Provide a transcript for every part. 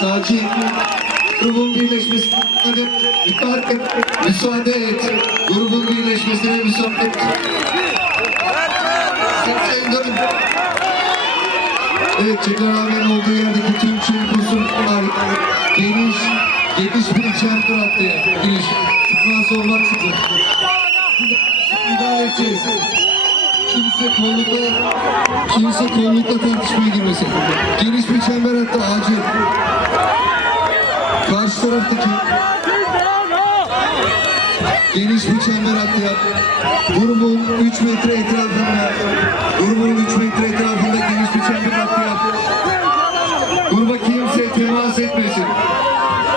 Sakin. Grubun birleşmesine müsaade et. Grubun birleşmesine müsaade et. Evet, Çeker abinin olduğu yerdeki tüm çirkusunlar geniş bir çember attı. Geniş. Tutmaz olmaksızın. İdare edeceğiz. Kimse kollukla tartışmaya girmesin. Geniş bir çember attı, acil. Karşı taraftaki geniş bir çember attı ya. Grubun 3 metre etrafında geniş bir çember attı ya. Gruba kimse temas etmesin.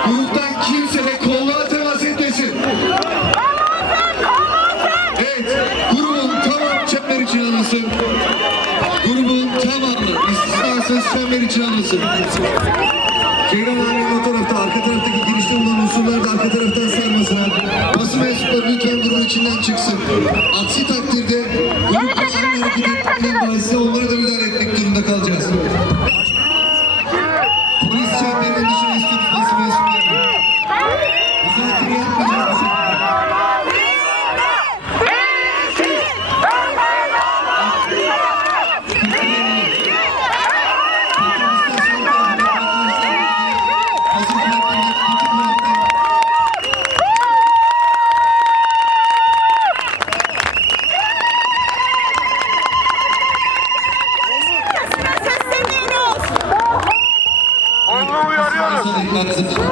Gruptan kimse de kolluğa temas etmesin. Evet, grubun tamam çember için alınsın. Grubun tamamı istisnasız çember için alınsın. Ceylan Hanım'ın o tarafta, arka taraftaki girişte bulunan unsurlar da arka taraftan sarmasına. Basın mensupları lütfen grubun içinden çıksın. Aksi takdirde grup kazanın hareket ettiğinden bahsede onlara da müdahale etmek durumunda kalacağız. Polis çemberinin dışına istiyoruz basın mensuplarını. Müzakere yapmayacağız.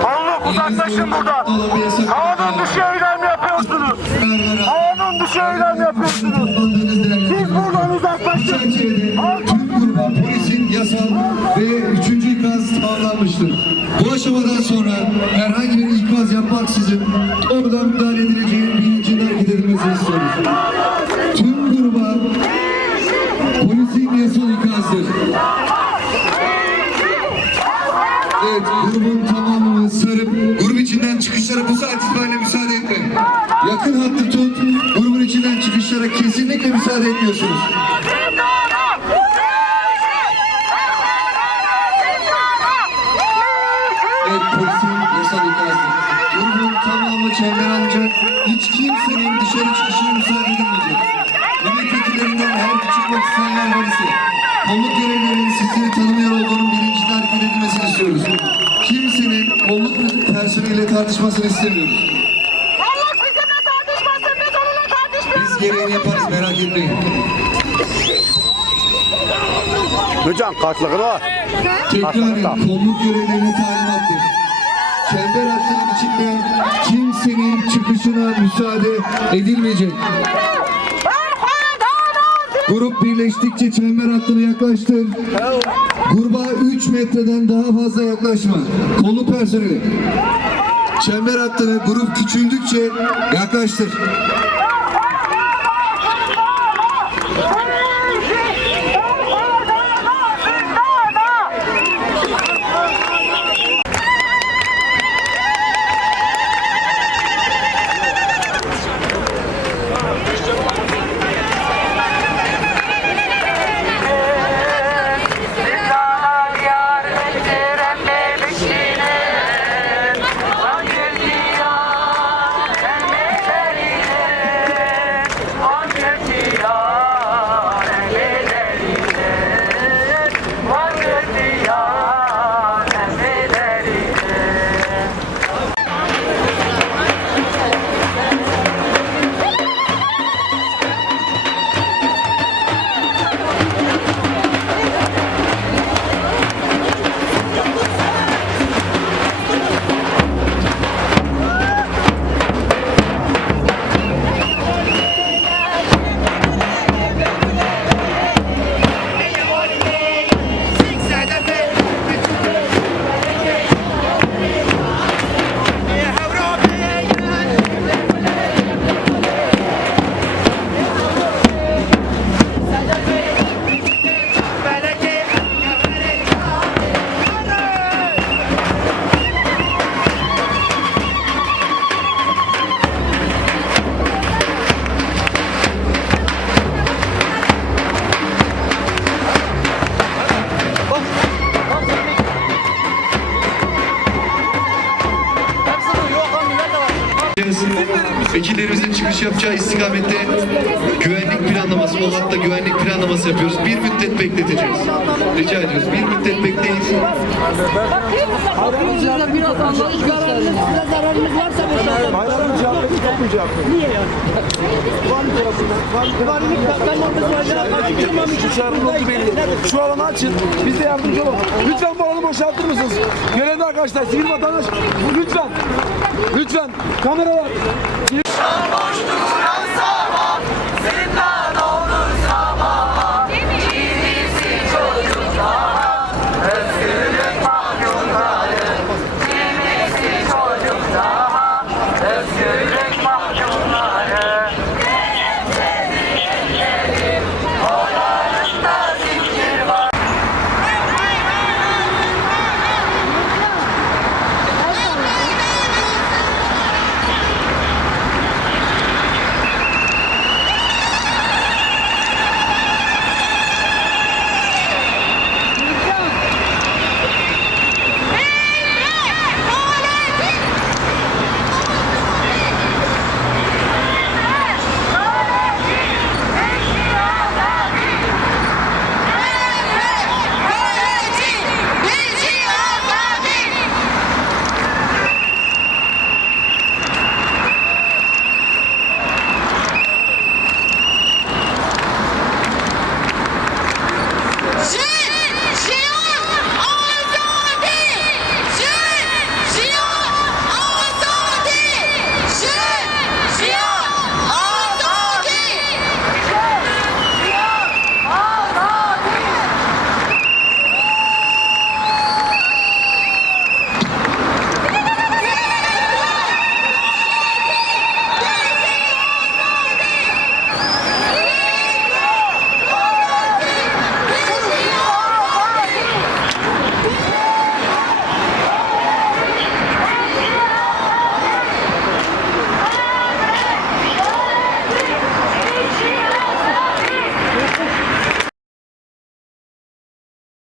Anlık uzaklaşın buradan. Kanun dışı eylem yapıyorsunuz. Kanun dışı eylem yapıyorsunuz. Siz buradan uzaklaşın. Tüm gruba polisin yasal ve 3. ikaz tamamlanmıştır. Bu aşamadan sonra herhangi bir ikaz yapmaksızın oradan müdahale edileceğin bilincinde hareket edilmesini istiyoruz. Tüm gruba polisin yasal ikazdır. Evet, grubun tamamını sarıp grup içinden çıkışlara bu saat itibariyle müsaade etme. Yakın hattı tut, grubun içinden çıkışlara kesinlikle müsaade etmiyorsunuz. Evet, polisin yasal ikazı. Grubun tamamı çember alacak, hiç kimsenin dışarı çıkışına müsaade edilmeyecek. Milletvekillerinden her çıkmak isteyenler var ise, kolluk görevlilerinin sizleri tanımıyor olduğunun bilincinde hareket edilmesini istiyoruz. Kimsenin kolluk personeliyle tartışmasını istemiyoruz. Allah bizimle tartışmasın, biz onunla tartışmıyoruz. Biz gereğini yaparız, merak etmeyin. Hocam karşılıklı var. Tekrar kolluk görevlilerine talimattır. Çember hattının içinden kimsenin çıkışına müsaade edilmeyecek. Grup birleştikçe çember hattına yaklaştır. Gruba 3 metreden daha fazla yaklaşma. Kolluk personeli. Çember hattını grup küçüldükçe yaklaştır. yapacağı istikamette güvenlik planlaması, o hatta güvenlik planlaması yapıyoruz. Bir müddet bekleteceğiz. Rica ediyoruz. Bir müddet bekleyin. Size biraz anlayış gösterin. Size zararınız varsa Bayramın cevabını toplayacağım. Niye yani? Valilik ben orada kaçırmam için çağrımda belli. Şu alanı açın. Biz de yardımcı olalım. Lütfen bu alanı boşaltır mısınız? Görevli arkadaşlar, sivil vatandaş. Lütfen. Lütfen. Kameralar. Boş duran sabah, senin